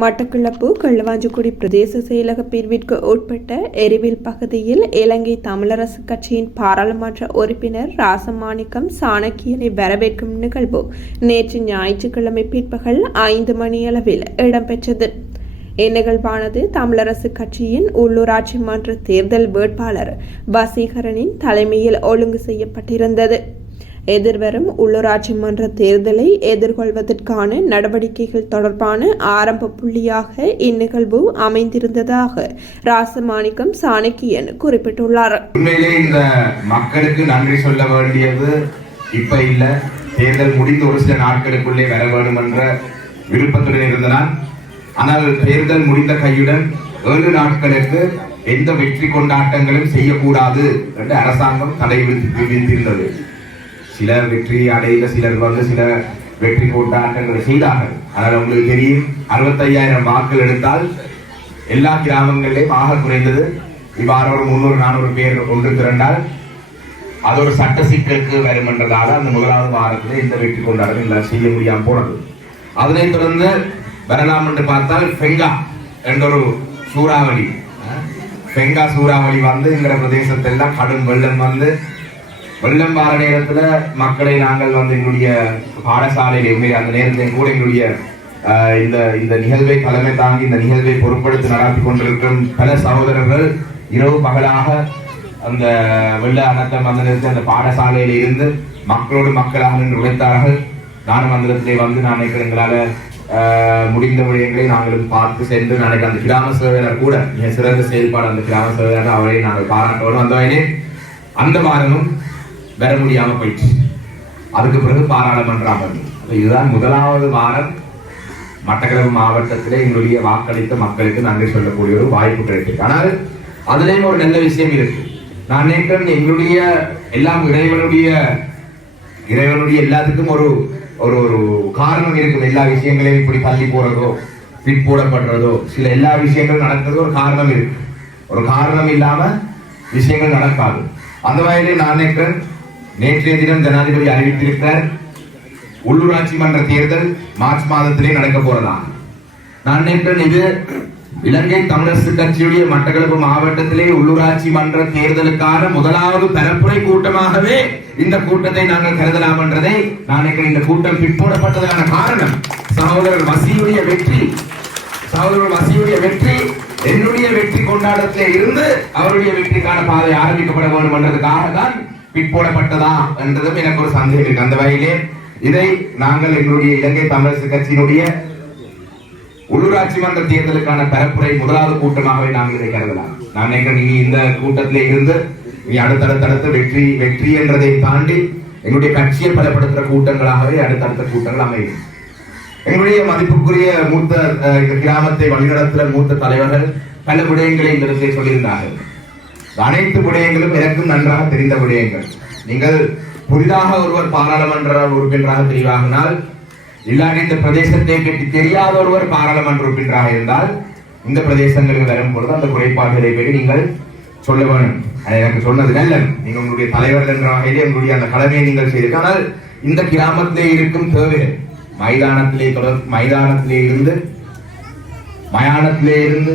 மட்டக்களப்பு களுவாஞ்சிக்குடி பிரதேச செயலக பிரிவிற்கு உட்பட்ட எரிவில் பகுதியில் இலங்கை தமிழரசு கட்சியின் பாராளுமன்ற உறுப்பினர் ராசமாணிக்கம் சாணக்கியனை வரவேற்கும் நிகழ்வு நேற்று ஞாயிற்றுக்கிழமை பிற்பகல் ஐந்து மணியளவில் இடம்பெற்றது. இந்நிகழ்வானது தமிழரசு கட்சியின் உள்ளூராட்சி மன்ற தேர்தல் வேட்பாளர் வசீகரனின் தலைமையில் ஒழுங்கு செய்யப்பட்டிருந்தது. எதிர்வரும் உள்ளூராட்சி மன்ற தேர்தலை எதிர்கொள்வதற்கான நடவடிக்கைகள் தொடர்பான ஆரம்ப புள்ளியாக இந்நிகழ்வு அமைந்திருந்ததாக ராசமாணிக்கம் சாணக்கியன் குறிப்பிட்டுள்ளார். உண்மையிலே இந்த மக்களுக்கு நன்றி சொல்ல வேண்டியது இப்ப இல்ல. தேர்தல் முடிந்து ஒரு சில நாட்களுக்குள்ளே வர வேண்டும் என்ற விருப்பத்துடன் இருந்தான் ஆனால் தேர்தல் முடிந்த கையுடன் ஏழு நாட்களுக்கு எந்த வெற்றி கொண்டாட்டங்களும் செய்யக்கூடாது என்று அரசாங்கம் தடை விதித்திருந்தது. சிலர் வெற்றி அடையில சிலர் வந்து சில வெற்றி கொண்டாட்டங்களை செய்தார்கள். ஆனால் உங்களுக்கு தெரியும் அறுபத்தையாயிரம் வாக்குகள் எடுத்தால் எல்லா கிராமங்களிலும் ஆக குறைந்தது. இவ்வாறு ஒரு முன்னூறு நானூறு பேர் ஒன்று திரண்டால் அது ஒரு சட்ட சிக்கலுக்கு வரும் என்றதால அந்த முதலாவது வாரத்தில் இந்த வெற்றி கொண்டாடும் எல்லாம் செய்ய முடியாம போனது. அதனைத் தொடர்ந்து வரலாம் என்று பார்த்தால் பெங்கா என்ற ஒரு சூறாவளி பெங்கா சூறாவளி வந்து இந்த பிரதேசத்தெல்லாம் கடும் வெள்ளம் வந்து வெள்ளம் வார நேரத்துல மக்களை நாங்கள் வந்து எங்களுடைய பாடசாலையில் உண்மையிலே அந்த நேரத்தில் கூட எங்களுடைய இந்த இந்த நிகழ்வை தலைமை தாங்கி இந்த நிகழ்வை பொருட்படுத்தி நடத்தி கொண்டிருக்கும் பல சகோதரர்கள் இரவு பகலாக அந்த வெள்ள அனத்தம் அந்த நேரத்தில் அந்த பாடசாலையில் இருந்து மக்களோடு மக்களாக நின்று உழைத்தார்கள். நானும் அந்த இடத்திலே வந்து நான் எங்களால் முடிந்த விடயங்களை நாங்களும் பார்த்து சென்று நாளைக்கு அந்த கிராம சேவையாளர் கூட மிக சிறந்த செயல்பாடு அந்த கிராம சேவையாளர் அவரை நாங்கள் பாராட்டோடு அந்த அந்த மாதமும் வர முடியாம போயிடுச்சு அதுக்கு பிறகு பாராளுமன்ற அமர்வு இதுதான் முதலாவது வாரம் மட்டக்களப்பு மாவட்டத்திலே எங்களுடைய வாக்களித்த மக்களுக்கு நன்றி சொல்லக்கூடிய ஒரு வாய்ப்பு கிடைத்தது ஆனால் அதுலேயும் ஒரு நல்ல விஷயம் இருக்கு. நான் நினைக்கிறேன் எங்களுடைய எல்லாம் இறைவனுடைய இறைவனுடைய எல்லாத்துக்கும் ஒரு ஒரு ஒரு காரணம் இருக்கும் எல்லா விஷயங்களையும் இப்படி தள்ளி போறதோ பிற்போடப்படுறதோ சில எல்லா விஷயங்களும் நடக்கிறதோ ஒரு காரணம் இருக்கு. ஒரு காரணம் இல்லாம விஷயங்கள் நடக்காது. அந்த வகையிலே நான் நினைக்கிறேன் நேற்றைய தினம் ஜனாதிபதி அறிவித்திருக்கிறார் உள்ளூராட்சி மன்ற தேர்தல் மார்ச் மாதத்திலே நடக்க போறதா நான் நினைக்கிறேன் இது இலங்கை தமிழரசு கட்சியுடைய மட்டக்களப்பு மாவட்டத்திலே உள்ளூராட்சி மன்ற தேர்தலுக்கான முதலாவது பரப்புரை கூட்டமாகவே இந்த கூட்டத்தை நாங்கள் கருதலாம் என்றதை நான் நினைக்கிறேன் இந்த கூட்டம் பிற்போடப்பட்டதற்கான காரணம் சகோதரர் வசியுடைய வெற்றி. சகோதரர் வசியுடைய வெற்றி என்னுடைய வெற்றி கொண்டாடத்திலே இருந்து அவருடைய வெற்றிக்கான பாதை ஆரம்பிக்கப்பட வேண்டும் என்றதுக்காக தான் பிற்போடப்பட்டதா என்றதும் எனக்கு ஒரு சந்தேகம் இருக்கு. அந்த வகையிலே இதை நாங்கள் எங்களுடைய இலங்கை தமிழரசு கட்சியினுடைய உள்ளூராட்சி மன்ற தேர்தலுக்கான பரப்புரை முதலாவது கூட்டமாகவே நாங்கள் இதை கருதலாம். நான் நினைக்கிறேன் நீ இந்த கூட்டத்திலே இருந்து நீ அடுத்தடுத்தடுத்து வெற்றி வெற்றி என்றதை தாண்டி எங்களுடைய கட்சியை பலப்படுத்துற கூட்டங்களாகவே அடுத்தடுத்த கூட்டங்கள் அமையும். எங்களுடைய மதிப்புக்குரிய மூத்த இந்த கிராமத்தை வழிநடத்துகிற மூத்த தலைவர்கள் பல விடயங்களை இந்த சொல்லியிருந்தார்கள். அனைத்து விடயங்களும் எனக்கும் நன்றாக தெரிந்த விடயங்கள். நீங்கள் புதிதாக ஒருவர் பாராளுமன்ற உறுப்பினராக தெரிவாகினால் இல்லாத இந்த பிரதேசத்தை பற்றி தெரியாத ஒருவர் பாராளுமன்ற உறுப்பினராக இருந்தால் இந்த பிரதேசங்களுக்கு வரும் பொழுது அந்த குறைபாடுகளை பற்றி நீங்கள் சொல்ல வேணும் அது எனக்கு சொன்னது நல்ல நீங்க உங்களுடைய தலைவர் என்ற வகையிலே உங்களுடைய அந்த கடமையை நீங்கள் செய்திருக்க ஆனால் இந்த கிராமத்திலே இருக்கும் தேவைகள் மைதானத்திலே தொடர் மைதானத்திலே இருந்து மயானத்திலே இருந்து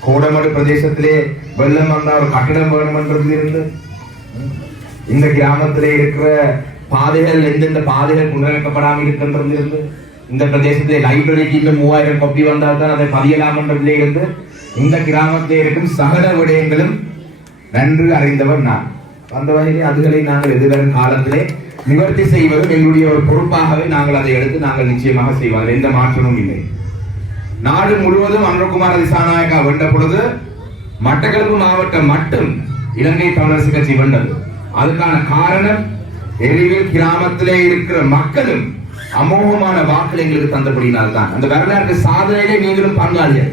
கோடமடு பிரதேசத்திலே வெள்ளம் வந்தால் ஒரு கட்டிடம் வேணுமன்றதில் இருந்து இந்த கிராமத்திலே இருக்கிற பாதைகள் எந்தெந்த பாதைகள் புனரமைக்கப்படாமல் இருக்கின்றது இருந்து இந்த பிரதேசத்திலே லைப்ரரிக்கு இந்த மூவாயிரம் கொப்பி வந்தால் தான் அதை பதியலாம் என்றதிலே இருந்து இந்த கிராமத்திலே இருக்கும் சகல விடயங்களும் நன்று அறிந்தவர் நான். அந்த வகையிலே அதுகளை நாங்கள் எதிர்வரும் காலத்திலே நிவர்த்தி செய்வதும் எங்களுடைய ஒரு பொறுப்பாகவே நாங்கள் அதை எடுத்து நாங்கள் நிச்சயமாக செய்வார் எந்த மாற்றமும் இல்லை. நாடு முழுவதும் அனுரகுமார திசாநாயகா வென்ற பொழுது மட்டக்களப்பு மாவட்டம் மட்டும் இலங்கை தமிழரசு கட்சி வென்றது. அதுக்கான காரணம் எரிவில் கிராமத்திலே இருக்கிற மக்களும் அமோகமான வாக்குகள் எங்களுக்கு தந்தபடினால் தான் அந்த வரலாற்று சாதனையிலே நீங்களும் பங்காளியர்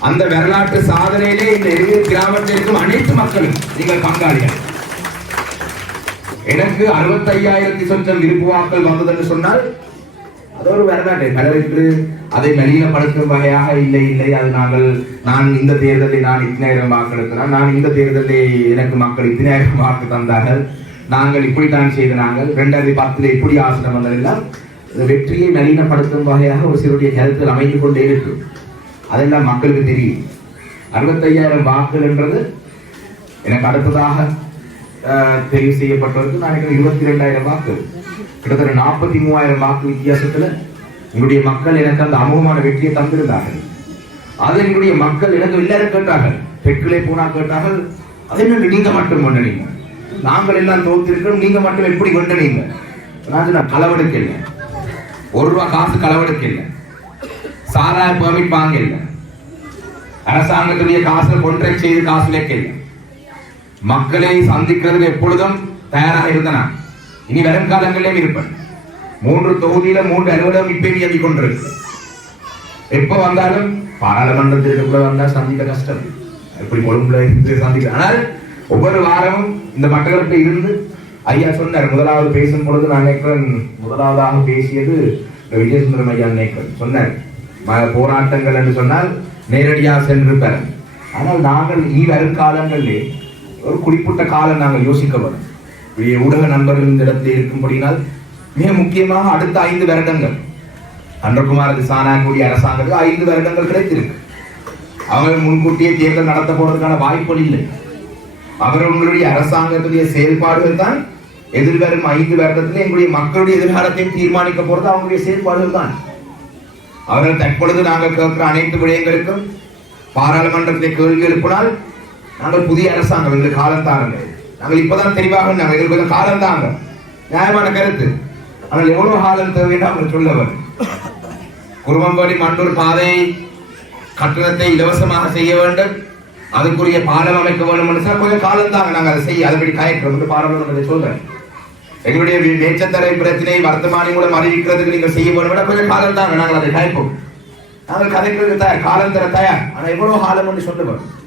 அந்த வரலாற்று சாதனையிலே இந்த எரிவில் கிராமத்தில் இருக்கும் அனைத்து மக்களும் நீங்கள் பங்காளியர் எனக்கு அறுபத்தையாயிரத்தி சொச்சம் விருப்பு வாக்கள் வந்தது என்று சொன்னால் அது ஒரு வரலாற்று பலருக்கு அதை நளினப்படுத்தும் வகையாக இல்லை இல்லை. அது நாங்கள் நான் இந்த தேர்தலில் நான் இத்தனாயிரம் வாக்கெடுக்கிறேன் நான் இந்த தேர்தலில் எனக்கு மக்கள் இத்தனாயிரம் வாக்கு தந்தார்கள். நாங்கள் இப்படித்தான் செய்த நாங்கள். ரெண்டாயிரத்தி பத்துல இப்படி ஆசிரம் வந்ததெல்லாம் வெற்றியை நளினப்படுத்தும் வகையாக ஒரு சிலருடைய கருத்தில் அமைந்து கொண்டே இருக்கு. அதெல்லாம் மக்களுக்கு தெரியும். அறுபத்தையாயிரம் வாக்குகள்ன்றது எனக்கு அடுத்ததாக தெரிவு செய்யப்பட்டவருக்கு நான் இருபத்தி ரெண்டாயிரம் வாக்கு கிட்டத்தட்ட நாற்பத்தி மூவாயிரம் வாக்கு வித்தியாசத்துல என்னுடைய மக்கள் எனக்கு அந்த அமோகமான வெற்றியை தந்திருந்தார்கள். அது என்னுடைய மக்கள் எனக்கு எல்லாரும் கேட்டார்கள். பெட்களே போனா கேட்டார்கள். அதே மாதிரி நீங்க மட்டும் கொண்டனீங்க? நாங்கள் எல்லாம் தோத்திருக்கிறோம் நீங்க மட்டும் எப்படி கொண்டனீங்க? நான் சொன்னேன், களவெடுக்க இல்லை ஒரு ரூபா காசு களவெடுக்க இல்லை சாராய பெர்மிட் வாங்க இல்லை அரசாங்கத்துடைய காசு கொன்றை செய்து காசு இல்லை மக்களை சந்திக்கிறதுக்கு எப்பொழுதும் தயாராக இருந்தேன் இனி வரும் காலங்களிலும் இருப்பேன். மூன்று தொகுதியில மூன்று அலுவலகம் இப்பயும் இயங்கிக் கொண்டிருக்கு எப்ப வந்தாலும் பாராளுமன்றத்திற்குள்ள வந்தா சந்திக்க கஷ்டம். எப்படி கொழும்புல இருந்து சந்திக்க ஆனால் ஒவ்வொரு வாரமும் இந்த மக்கள்கிட்ட இருந்து ஐயா சொன்னார் முதலாவது பேசும் பொழுது நான் நினைக்கிறேன் முதலாவதாக பேசியது விஜயசுந்தரம் ஐயா நினைக்கிறேன் சொன்னார். போராட்டங்கள் என்று சொன்னால் நேரடியாக சென்றிருப்பார் ஆனால் நாங்கள் இனி வரும் காலங்களில் ஒரு குறிப்பிட்ட காலம் நாங்கள் யோசிக்க வரும் ஊடக நண்பர்கள் இந்த இடத்தில் இருக்கும்படினால் மிக முக்கியமாக அடுத்த ஐந்து வருடங்கள். அன்றகுமார் திசானா அரசாங்கத்துக்கு ஐந்து வருடங்கள் கிடைத்திருக்கு. அவங்க முன்கூட்டியே தேர்தல் நடத்த போறதுக்கான வாய்ப்புகள் இல்லை. அவர் உங்களுடைய அரசாங்கத்துடைய செயல்பாடுகள் தான் எதிர்வரும் ஐந்து வருடத்தில் எங்களுடைய மக்களுடைய எதிர்காலத்தையும் தீர்மானிக்க போறது அவங்களுடைய செயல்பாடுகள் தான். அவர்கள் தற்பொழுது நாங்கள் கேட்கிற அனைத்து விடயங்களுக்கும் பாராளுமன்றத்தை கேள்வி எழுப்பினால் நாங்கள் புதிய அரசாங்கம் எங்களுக்கு காலத்தாரங்கள். நாங்கள் இப்பதான் தெளிவாக நாங்கள் எங்களுக்கு கொஞ்சம் காலம் தாங்க. நியாயமான கருத்து. ஆனால் எவ்வளவு காலம் தேவைன்னு அவர் சொல்லவர். குருவம்படி மண்டூர் பாதை கட்டணத்தை இலவசமாக செய்ய வேண்டும். அதுக்குரிய பாலம் அமைக்க வேண்டும் என்று கொஞ்சம் காலம் தாங்க. நாங்கள் அதை செய்ய அதுபடி காயக்கிறோம் என்று பாராளுமன்றத்தை சொல்றேன். எங்களுடைய வே- பிரச்சனை வர்த்தமானி மூலம் அறிவிக்கிறதுக்கு நீங்கள் செய்ய வேண்டும் கொஞ்சம் காலம் தாங்க. நாங்கள் அதை காய்ப்போம். நாங்கள் கதைக்கிறதுக்கு தயார் காலம் தர தயார். ஆனால் எவ்வளவு காலம் என்று சொல்லுவோம்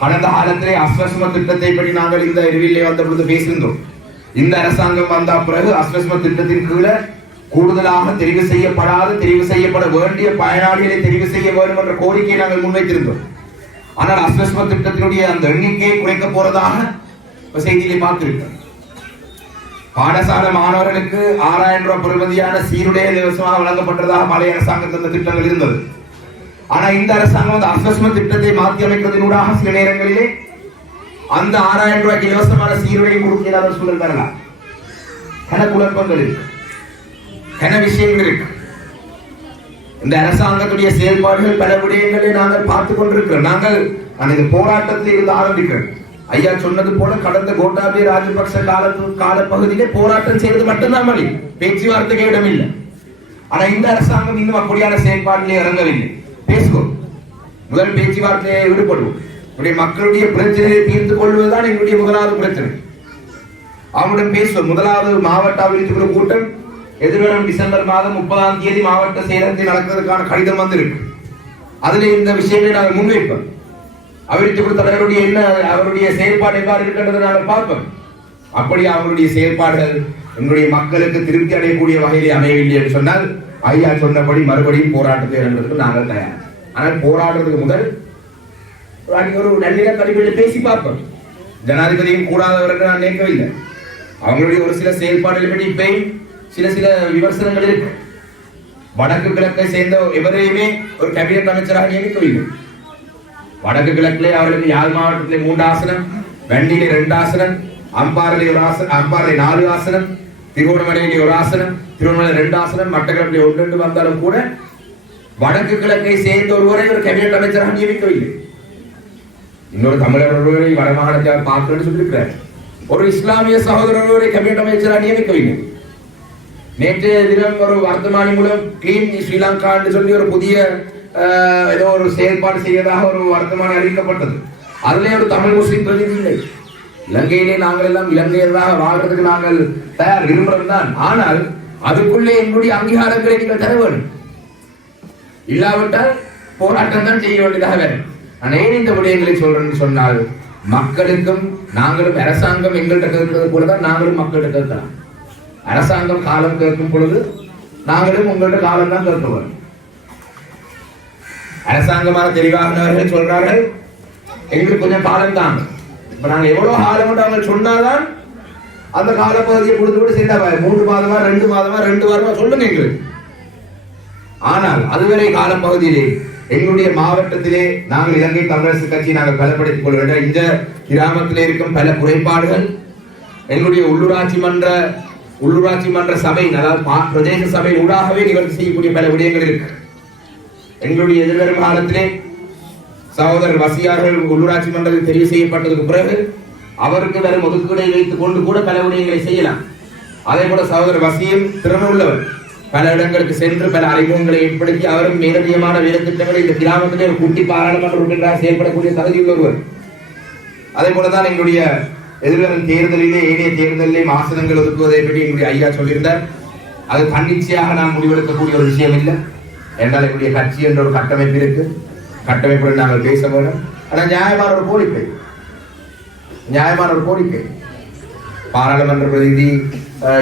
கடந்த காலத்திலே அஸ்வஸ்ம திட்டத்தை பற்றி நாங்கள் இந்த அறிவிலே வந்த பொழுது பேசியிருந்தோம். இந்த அரசாங்கம் வந்த பிறகு அஸ்வஸ்ம திட்டத்தின் கீழே கூடுதலாக தெரிவு செய்யப்படாத தெரிவு செய்யப்பட வேண்டிய பயனாளிகளை தெரிவு செய்ய வேண்டும் என்ற கோரிக்கையை நாங்கள் முன்வைத்திருந்தோம். ஆனால் அஸ்வஸ்ம திட்டத்தினுடைய அந்த எண்ணிக்கையை குறைக்க போறதாக செய்தியிலே பார்த்திருக்கிறோம். பாடசாலை மாணவர்களுக்கு ஆறாயிரம் ரூபாய் பெறுமதியான சீருடைய இலவசமாக வழங்கப்பட்டதாக மலை அரசாங்கத்தின் திட்டங்கள் இருந்தது. ஆனா இந்த அரசாங்கம் அந்த அஸ்வஸ்ம திட்டத்தை மாற்றி அமைக்கிறதினூடாக சில நேரங்களிலே அந்த ஆறாயிரம் ரூபாய்க்கு இலவசமான சீருடையை கொடுக்க சூழல் வரலாம். கன குழப்பங்கள் இருக்கு. கன விஷயங்கள் இருக்கு. இந்த அரசாங்கத்துடைய செயல்பாடுகள் பல விடயங்களை நாங்கள் பார்த்து கொண்டிருக்கிறோம். நாங்கள் நான் இந்த போராட்டத்தில் இருந்து ஆரம்பிக்கிறேன். ஐயா சொன்னது போல கடந்த கோட்டாபய ராஜபக்ச காலத்து காலப்பகுதியிலே போராட்டம் செய்வது மட்டும்தான் வழி பேச்சுவார்த்தைக்கு இடமில்லை ஆனா இந்த அரசாங்கம் இன்னும் அப்படியான செயல்பாட்டிலே இறங்கவில்லை. பேசுவோம். முதல் பேச்சுவார்த்தையை ஈடுபடுவோம் நம்முடைய மக்களுடைய பிரச்சனையை தீர்த்து கொள்வதுதான் எங்களுடைய முதலாவது பிரச்சனை. அவனுடன் பேசுவோம். முதலாவது மாவட்ட அபிவிருத்தி குழு கூட்டம் எதிர்வரும் டிசம்பர் மாதம் முப்பதாம் தேதி மாவட்ட செயலகத்தில் நடக்கிறதுக்கான கடிதம் வந்திருக்கு. அதுல இந்த விஷயங்களை நாங்கள் முன்வைப்போம். அபிவிருத்தி குழு தலைவருடைய என்ன அவருடைய செயல்பாடு எவ்வாறு இருக்கின்றதை நாங்கள் பார்ப்போம். அப்படி அவருடைய செயல்பாடுகள் எங்களுடைய மக்களுக்கு திருப்தி அடையக்கூடிய வகையிலே அமையவில்லை என்று சொன்னால் ஐயா சொன்னபடி மறுபடியும் போராட்டத்தை இறங்குறதுக்கு நாங்கள் தயார். ஆனால் போராடுறதுக்கு முதல் ஒரு நல்ல ஒரு பேசி பார்ப்போம். ஜனாதிபதியும் கூடாதவர்கள் நான் நினைக்கவில்லை. அவங்களுடைய ஒரு சில செயல்பாடுகள் பற்றி இப்பயும் சில சில விமர்சனங்கள் இருக்கு வடக்கு கிழக்கை சேர்ந்த எவரையுமே ஒரு கேபினட் அமைச்சராக நியமிக்கவில்லை. வடக்கு கிழக்கிலே அவர்களுக்கு யாழ் மாவட்டத்திலே மூன்று ஆசனம் வண்டியிலே ரெண்டு ஆசனம் அம்பாரிலே ஒரு ஆசனம் அம்பாரிலே நாலு ஆசனம் திருவண்ணாமலையிலே ஒரு ஆசனம் திருவண்ணாமலை ரெண்டு ஆசனம் மட்டக்களப்பிலே ஒன்று ரெண்டு வந்தாலும் கூட வடக்கு கிழக்கை சேர்ந்த ஒருவரை ஒரு கேபினட் அமைச்சராக நியமிக்கவில்லை. இன்னொரு தமிழர் ஒருவரை வடமாகாணத்தை அவர் பார்க்கணும்னு சொல்லியிருக்கிறார். ஒரு இஸ்லாமிய சகோதரர் ஒருவரை கேபினட் அமைச்சராக நியமிக்கவில்லை. நேற்றைய தினம் ஒரு வர்த்தமானி மூலம் கிளீன் ஸ்ரீலங்கா என்று சொல்லி ஒரு புதிய அஹ், ஏதோ ஒரு செயல்பாடு செய்வதாக ஒரு வர்த்தமானி அறிவிக்கப்பட்டது. அதிலே ஒரு தமிழ் முஸ்லிம் பிரதிநிதி இல்லை. இலங்கையிலே நாங்கள் எல்லாம் இலங்கையர்களாக வாழ்றதுக்கு நாங்கள் தயார் விரும்புகிறோம் தான் ஆனால் அதுக்குள்ளே எங்களுடைய அங்கீகாரங்களை நீங்கள் தர வேண்டும். இல்லாவிட்டால் போராட்டம் தான் செய்ய வேண்டியதாக வேறு நான் ஏன் இந்த விடயங்களை சொல்றேன்னு சொன்னால் மக்களுக்கும் நாங்களும் அரசாங்கம் எங்கள்கிட்ட போல போலதான் நாங்களும் மக்கள்கிட்ட கேட்கலாம். அரசாங்கம் காலம் கேட்கும் பொழுது நாங்களும் உங்கள்கிட்ட காலம் தான் கேட்க அரசாங்கமான தெளிவானவர்கள் சொல்றார்கள். எங்களுக்கு கொஞ்சம் காலம் தான் இப்ப நாங்க எவ்வளவு காலம் அவங்க சொன்னாதான் அந்த காலப்பகுதியை கொடுத்து விட்டு சரி மூன்று மாதமா ரெண்டு மாதமா ரெண்டு வாரமா சொல்லுங்க எங்களுக்கு. ஆனால் அதுவரை காலப்பகுதியிலே எங்களுடைய மாவட்டத்திலே நாங்கள் இலங்கை தமிழரசு கட்சி நாங்கள் பலப்படுத்திக் கொள்ள இந்த கிராமத்திலே இருக்கும் பல குறைபாடுகள் எங்களுடைய உள்ளூராட்சி மன்ற உள்ளூராட்சி மன்ற சபை அதாவது பிரதேச சபை ஊடாகவே நிவர்த்தி செய்யக்கூடிய பல விடயங்கள் இருக்கு. எங்களுடைய எதிர்வரும் காலத்திலே சகோதரர் வசியார்கள் உள்ளூராட்சி மன்றத்தில் தெரிவு செய்யப்பட்டதுக்கு பிறகு அவருக்கு வரும் ஒதுக்கீடை வைத்துக் கொண்டு கூட பல விடயங்களை செய்யலாம். அதே போல சகோதரர் வசியும் திறமை உள்ளவர். பல இடங்களுக்கு சென்று பல அறிமுகங்களை ஏற்படுத்தி அவரும் மேலதிகமான வேலைத்திட்டங்களை இந்த கிராமத்திலே ஒரு குட்டி பாராளுமன்ற உறுப்பினராக செயல்படக்கூடிய தகுதி உள்ளவர். அதே போலதான் எங்களுடைய எதிர்வரும் தேர்தலிலே ஏனைய தேர்தலிலே ஆசனங்கள் ஒதுக்குவதை பற்றி எங்களுடைய ஐயா சொல்லியிருந்தார். அது தன்னிச்சையாக நாம் முடிவெடுக்கக்கூடிய ஒரு விஷயம் இல்லை என்றால் எங்களுடைய கட்சி என்ற ஒரு கட்டமைப்பு இருக்கு. கட்டமைப்புடன் நாங்கள் பேச வேண்டும். ஆனால் நியாயமான ஒரு கோரிக்கை. நியாயமான ஒரு கோரிக்கை. பாராளுமன்ற பிரதிநிதி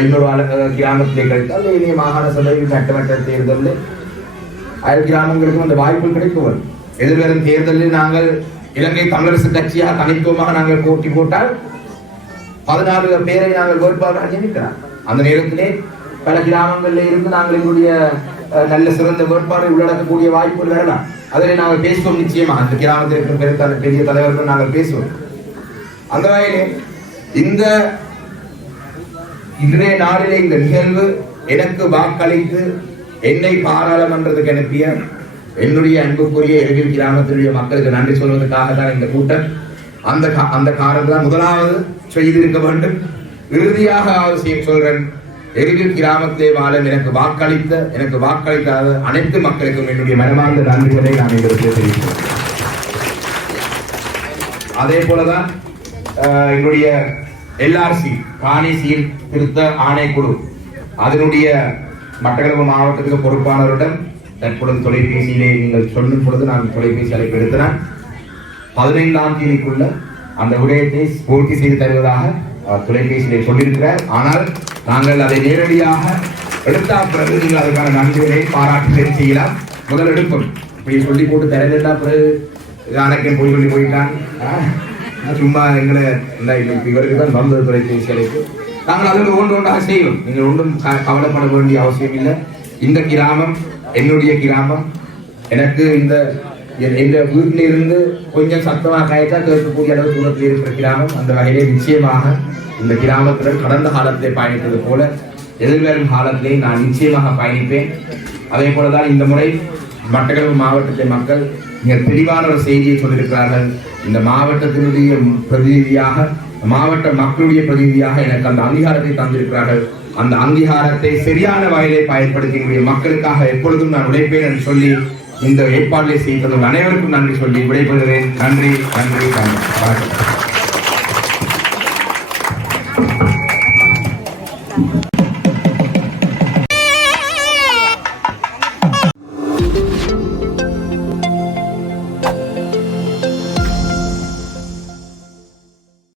இன்னொரு கிராமத்திலே கிடைத்தால் இனிய மாகாண சபையில் சட்டமன்ற தேர்தலில் அயல் கிராமங்களுக்கும் அந்த வாய்ப்பு கிடைக்கும். எதிர்வரும் தேர்தலில் நாங்கள் இலங்கை தமிழரசு கட்சியாக தனித்துவமாக நாங்கள் போட்டி போட்டால் பதினாலு பேரை நாங்கள் வேட்பாளராக நியமிக்கலாம். அந்த நேரத்திலே பல கிராமங்களில் இருந்து நாங்கள் எங்களுடைய நல்ல சிறந்த வேட்பாளரை உள்ளடக்கக்கூடிய வாய்ப்புகள் வரலாம். அதில் நாங்கள் பேசுவோம் நிச்சயமா. அந்த கிராமத்தில் இருக்கிற பெரிய பெரிய தலைவர்கள் நாங்கள் பேசுவோம். அந்த வகையிலே இந்த இன்றைய நாளிலே இந்த நிகழ்வு எனக்கு வாக்களித்து என்னை பாராளுமன்றத்துக்கு அனுப்பிய என்னுடைய அன்புக்குரிய எருவில் கிராமத்தினுடைய மக்களுக்கு நன்றி சொல்வதற்காக தான் இந்த கூட்டம். அந்த கா- அந்த காரணம் தான் முதலாவது செய்திருக்க வேண்டும். இறுதியாக அவசியம் சொல்றேன். எருவில் கிராமத்திலே வாழும் எனக்கு வாக்களித்த எனக்கு வாக்களித்த அனைத்து மக்களுக்கும் என்னுடைய மனமார்ந்த நன்றிகளை நான் இதற்கு தெரிவிக்கிறேன். அதே போலதான் என்னுடைய எல்ஆர்சி காணி சீல் திருத்த ஆணைக்குழு அதனுடைய மட்டக்களப்பு மாவட்டத்துக்கு பொறுப்பானவரிடம் தற்பொழுது தொலைபேசியிலே நீங்கள் சொல்லும் பொழுது நான் தொலைபேசி அழைப்பு எடுத்தேன். பதினைந்தாம் தேதிக்குள்ள அந்த விடயத்தை பூர்த்தி செய்து தருவதாக தொலைபேசியிலே சொல்லியிருக்கிறார். ஆனால் நாங்கள் அதை நேரடியாக எடுத்தா பிறகு நீங்கள் அதுக்கான நன்றிகளை பாராட்டுகளை செய்யலாம். முதல் எடுக்கும் இப்படி சொல்லி போட்டு தரலன்னா பிறகு அணைக்கன் போய் சொல்லி போயிட்டான். சும்மா எங்களை இந்த இவருக்கு தான் வந்தது தொலைபேசி அழைப்பு. நாங்கள் அதில் ஒன்று ஒன்றாக செய்வோம் நீங்கள் ஒன்றும் க- கவலைப்பட வேண்டிய அவசியம் இல்லை. இந்த கிராமம் என்னுடைய கிராமம். எனக்கு இந்த என் எங்க இருந்து கொஞ்சம் சத்தமாக காய்ச்சா கேட்கக்கூடிய அளவு தூரத்தில் இருக்கிற கிராமம் அந்த வகையிலே நிச்சயமாக இந்த கிராமத்துடன் கடந்த காலத்தை பயணித்தது போல எதிர்வரும் காலத்திலே நான் நிச்சயமாக பயணிப்பேன். அதே போலதான் இந்த முறை மட்டக்களப்பு மாவட்டத்தை மக்கள் மிக தெளிவான ஒரு செய்தியை சொல்லியிருக்கிறார்கள். இந்த மாவட்டத்தினுடைய பிரதிநிதியாக மாவட்ட மக்களுடைய பிரதிநிதியாக எனக்கு அந்த அங்கீகாரத்தை தந்திருக்கிறார்கள். அந்த அங்கீகாரத்தை சரியான வகையிலே பயன்படுத்தி மக்களுக்காக எப்பொழுதும் நான் உழைப்பேன் என்று சொல்லி இந்த ஏற்பாடுகளை செய்தது அனைவருக்கும் நன்றி சொல்லி விடைபெறுகிறேன். நன்றி நன்றி நன்றி. வணக்கம்.